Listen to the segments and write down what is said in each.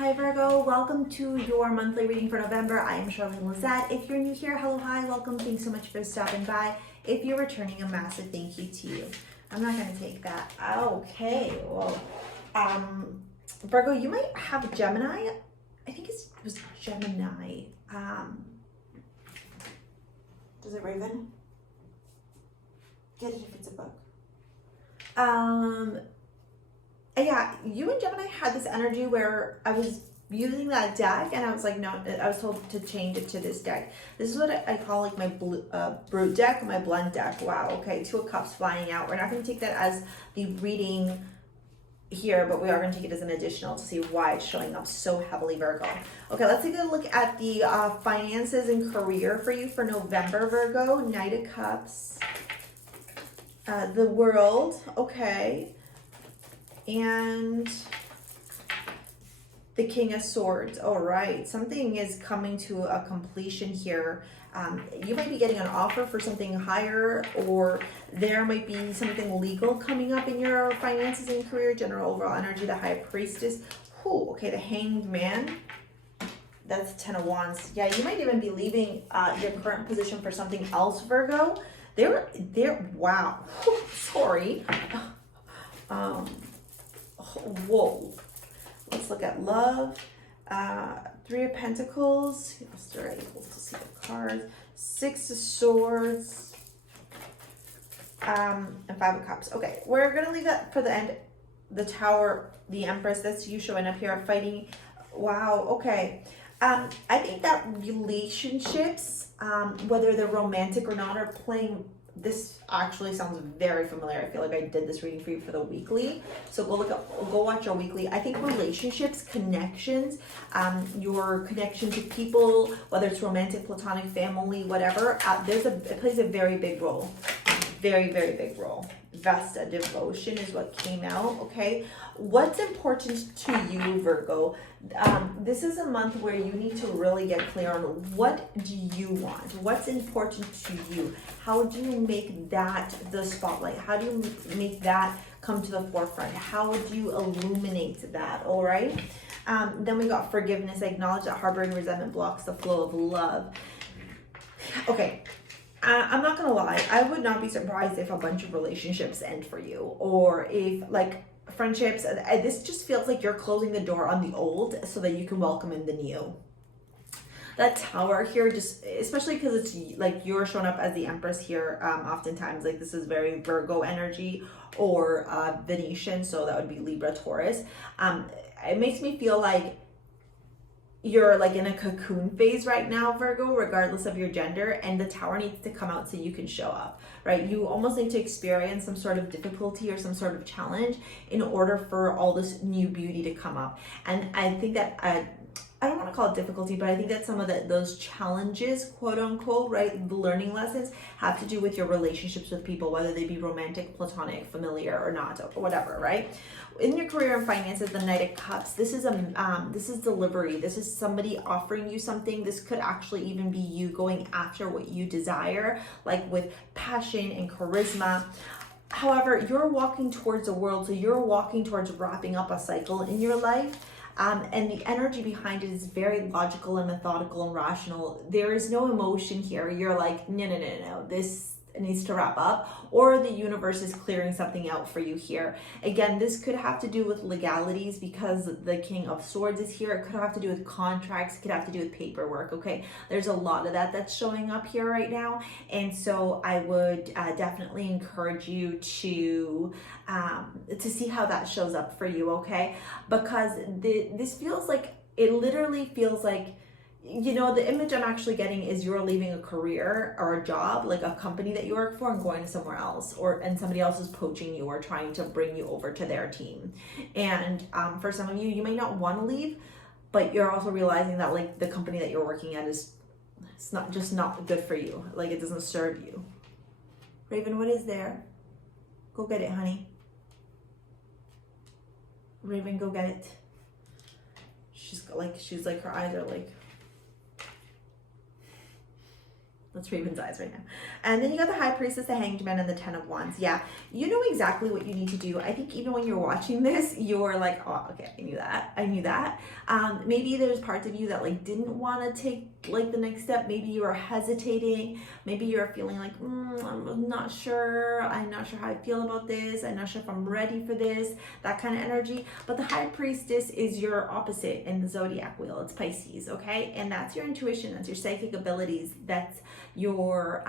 Hi Virgo, welcome to your monthly reading for November. I am Charlene Lizette. If you're new here, hello, hi, welcome. Thanks so much for stopping by. If you're returning, a massive thank you to you. I'm not going to take that. Okay, well, Virgo, you might have Gemini. I think it was Gemini. Does it Raven? Get it if it's a book. Yeah, you and Gemini had this energy where I was using that deck and I was like, no, I was told to change it to this deck. This is what I call like my brute deck, my blend deck. Wow, okay, 2 of Cups flying out. We're not going to take that as the reading here, but we are going to take it as an additional to see why it's showing up so heavily, Virgo. Okay, let's take a look at the finances and career for you for November, Virgo. Knight of Cups, the World, okay. And the King of Swords. All right, something is coming to a completion here. You might be getting an offer for something higher, or there might be something legal coming up in your finances and career. General overall energy, the High Priestess. Whew, okay, the Hanged Man. That's 10 of Wands. Yeah, you might even be leaving your current position for something else, Virgo. Wow. Sorry. Whoa. Let's look at love. 3 of Pentacles. Yes, they're able to see the cards. 6 of Swords. And 5 of Cups. Okay, we're gonna leave that for the end. The Tower, the Empress. That's you showing up here fighting. Wow. Okay. I think that relationships, whether they're romantic or not, are playing. This actually sounds very familiar. I feel like I did this reading for you for the weekly. So go watch our weekly. I think relationships, connections, your connection to people, whether it's romantic, platonic, family, whatever, it plays a very big role. Very, very big role. Vesta, devotion is what came out, okay? What's important to you, Virgo? This is a month where you need to really get clear on what do you want? What's important to you? How do you make that the spotlight? How do you make that come to the forefront? How do you illuminate that, all right? Then we got forgiveness. Acknowledge that harboring resentment blocks the flow of love. Okay. I'm not gonna lie, I would not be surprised if a bunch of relationships end for you, or if like friendships. This just feels like you're closing the door on the old so that you can welcome in the new. That Tower here, just especially because it's like you're showing up as the Empress here, oftentimes like this is very Virgo energy, or Venetian, so that would be Libra, Taurus. It makes me feel like you're like in a cocoon phase right now, Virgo, regardless of your gender, and the Tower needs to come out so you can show up, right? You almost need to experience some sort of difficulty or some sort of challenge in order for all this new beauty to come up. And I think that I don't want to call it difficulty, but I think that some of those challenges, quote unquote, right, the learning lessons have to do with your relationships with people, whether they be romantic, platonic, familiar, or not, or whatever, right? In your career and finances, the Knight of Cups, this is delivery. This is somebody offering you something. This could actually even be you going after what you desire, like with passion and charisma. However, you're walking towards a world, so you're walking towards wrapping up a cycle in your life. And the energy behind it is very logical and methodical and rational. There is no emotion here. You're like, no, this needs to wrap up, or the universe is clearing something out for you here. Again, this could have to do with legalities because the King of Swords is here. It could have to do with contracts. It could have to do with paperwork, okay? There's a lot of that's showing up here right now. And so I would definitely encourage you to see how that shows up for you, okay? Because this feels like, it literally feels like, you know, the image I'm actually getting is you're leaving a career or a job, like a company that you work for, and going to somewhere else, and somebody else is poaching you or trying to bring you over to their team. And for some of you, you may not want to leave, but you're also realizing that like the company that you're working at it's not good for you. Like it doesn't serve you. Raven, what is there? Go get it, honey. Raven, go get it. She's like her eyes are like, That's Raven's eyes right now. And then you got the High Priestess, the Hanged Man, and the Ten of Wands. Yeah, you know exactly what you need to do. I think even when you're watching this, you're like, oh, okay, I knew that. I knew that. Maybe there's parts of you that like didn't want to take like the next step. Maybe you are hesitating. Maybe you're feeling like, I'm not sure. I'm not sure how I feel about this. I'm not sure if I'm ready for this. That kind of energy. But the High Priestess is your opposite in the zodiac wheel. It's Pisces, okay? And that's your intuition. That's your psychic abilities. That's your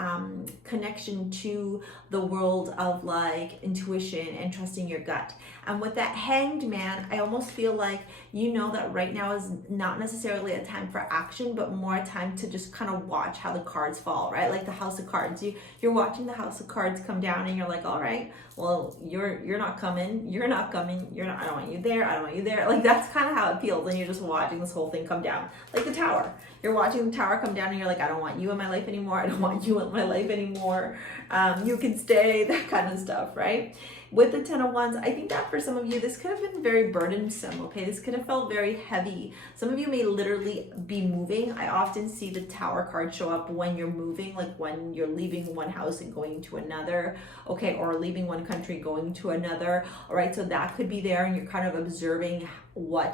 connection to the world of like intuition and trusting your gut. And with that Hanged Man, I almost feel like you know that right now is not necessarily a time for action, but more a time to just kind of watch how the cards fall, right? Like the House of Cards. You're watching the House of Cards come down and you're like, all right, well, you're not coming, you're not coming, you're not, I don't want you there, I don't want you there. Like that's kind of how it feels when you're just watching this whole thing come down. Like the Tower. You're watching the Tower come down and you're like, I don't want you in my life anymore, I don't want you in my life anymore. You can stay, that kind of stuff, right? With the Ten of Wands, I think that for some of you, this could have been very burdensome, okay? This could have felt very heavy. Some of you may literally be moving. I often see the Tower card show up when you're moving, like when you're leaving one house and going to another, okay? Or leaving one country, going to another, all right? So that could be there and you're kind of observing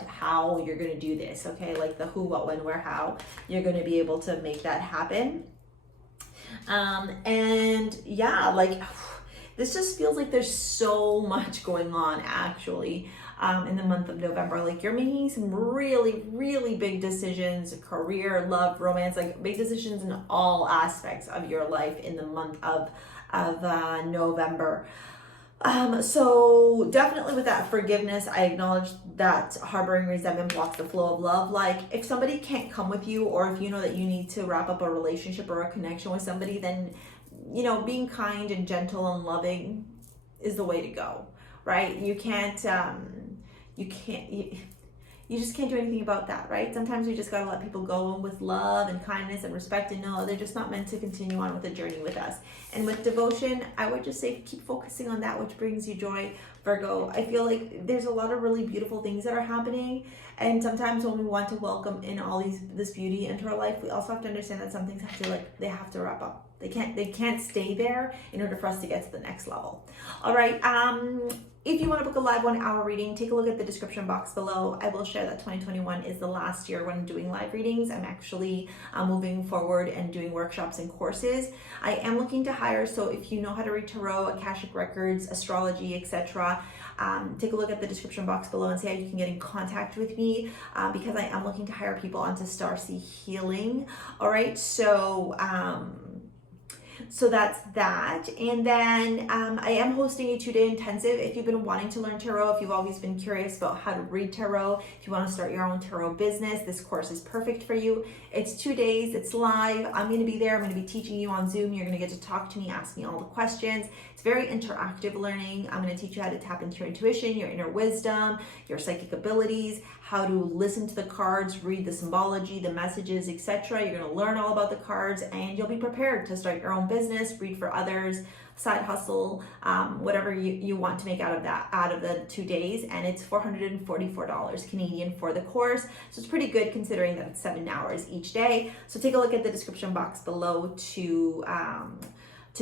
how you're gonna do this, okay? Like the who, what, when, where, how you're gonna be able to make that happen. And yeah, like, this just feels like there's so much going on actually in the month of November. Like you're making some really, really big decisions, career, love, romance, like big decisions in all aspects of your life in the month of November. So definitely with that forgiveness, I acknowledge that harboring resentment blocks the flow of love. Like if somebody can't come with you, or if you know that you need to wrap up a relationship or a connection with somebody, then you know, being kind and gentle and loving is the way to go, right? You just can't do anything about that, right? Sometimes we just gotta let people go with love and kindness and respect and know they're just not meant to continue on with the journey with us. And with devotion, I would just say keep focusing on that which brings you joy, Virgo. I feel like there's a lot of really beautiful things that are happening, and sometimes when we want to welcome in all this beauty into our life, we also have to understand that some things they have to wrap up. They can't stay there in order for us to get to the next level. All right. If you want to book a live 1 hour reading, take a look at the description box below. I will share that 2021 is the last year when doing live readings. I'm actually moving forward and doing workshops and courses. I am looking to hire, so if you know how to read tarot, Akashic records, astrology, etc., take a look at the description box below and see how you can get in contact with me because I am looking to hire people onto STARSEA Healing. All right, so that's that. And then I am hosting a 2-day intensive. If you've been wanting to learn tarot, if you've always been curious about how to read tarot, if you want to start your own tarot business, this course is perfect for you. It's 2 days, it's live. I'm going to be there. I'm going to be teaching you on Zoom. You're going to get to talk to me, ask me all the questions. It's very interactive learning. I'm going to teach you how to tap into your intuition, your inner wisdom, your psychic abilities, how to listen to the cards, read the symbology, the messages, etc. You're going to learn all about the cards and you'll be prepared to start your own business, read for others, side hustle, whatever you want to make out of the 2 days. And it's $444 Canadian for the course. So it's pretty good considering that it's 7 hours each day. So take a look at the description box below to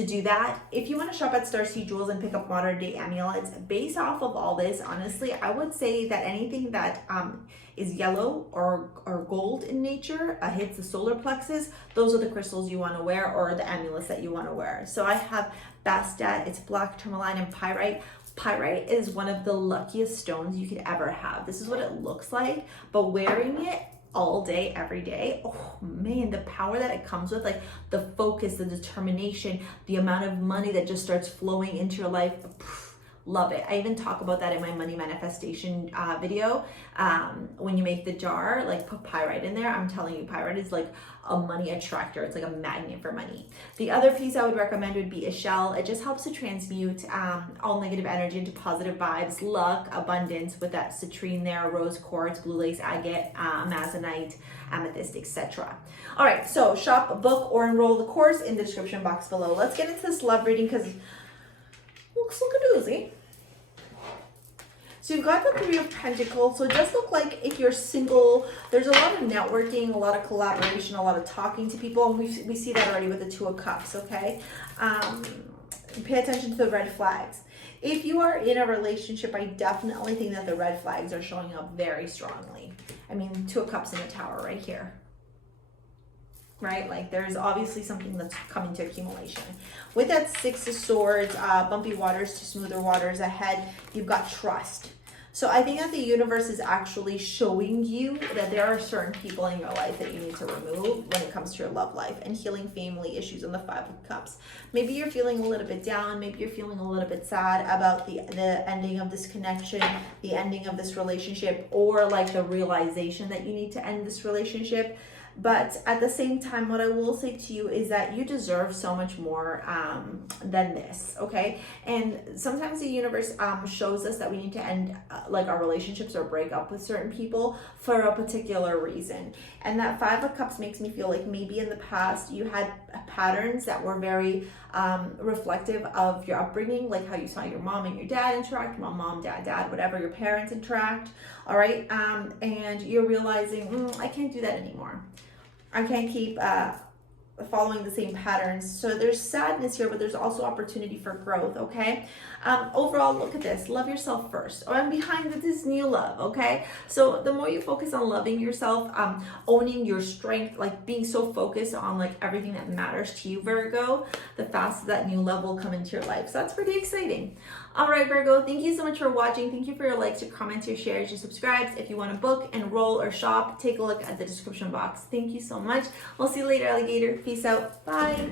do that. If you want to shop at STARSEA Jewels and pick up modern day amulets, based off of all this, honestly, I would say that anything that is yellow or gold in nature, hits the solar plexus, those are the crystals you want to wear or the amulets that you want to wear. So I have Bastet, it's black tourmaline and pyrite. Pyrite is one of the luckiest stones you could ever have. This is what it looks like, but wearing it all day, every day, oh man, the power that it comes with, like the focus, the determination, the amount of money that just starts flowing into your life. Love it. I even talk about that in my money manifestation video. When you make the jar, like put pyrite in there. I'm telling you, pyrite is like a money attractor. It's like a magnet for money. The other piece I would recommend would be a shell. It just helps to transmute all negative energy into positive vibes, luck, abundance with that citrine there, rose quartz, blue lace agate, amazonite, amethyst, etc. All right, so shop, book, or enroll the course in the description box below. Let's get into this love reading because looks like a doozy. So you've got the Three of Pentacles. So it does look like if you're single, there's a lot of networking, a lot of collaboration, a lot of talking to people. And we see that already with the Two of Cups, okay? Pay attention to the red flags. If you are in a relationship, I definitely think that the red flags are showing up very strongly. I mean, Two of Cups in a Tower right here. Right? Like there's obviously something that's coming to accumulation. With that Six of Swords, bumpy waters to smoother waters ahead, you've got trust. So I think that the universe is actually showing you that there are certain people in your life that you need to remove when it comes to your love life and healing family issues on the Five of Cups. Maybe you're feeling a little bit down. Maybe you're feeling a little bit sad about the ending of this connection, the ending of this relationship, or like the realization that you need to end this relationship. But at the same time, what I will say to you is that you deserve so much more than this, okay? And sometimes the universe shows us that we need to end like our relationships or break up with certain people for a particular reason. And that Five of Cups makes me feel like maybe in the past you had patterns that were very reflective of your upbringing, like how you saw your mom and your dad interact, mom, dad, whatever, your parents interact, all right? And you're realizing, I can't do that anymore. I can't keep following the same patterns. So there's sadness here, but there's also opportunity for growth, okay? Overall, look at this. Love yourself first. And behind this new love, okay? So the more you focus on loving yourself, owning your strength, like being so focused on like everything that matters to you, Virgo, the faster that new love will come into your life. So that's pretty exciting. All right, Virgo, thank you so much for watching. Thank you for your likes, your comments, your shares, your subscribes. If you want to book, enroll, or shop, take a look at the description box. Thank you so much. We'll see you later, alligator. Peace out. Bye.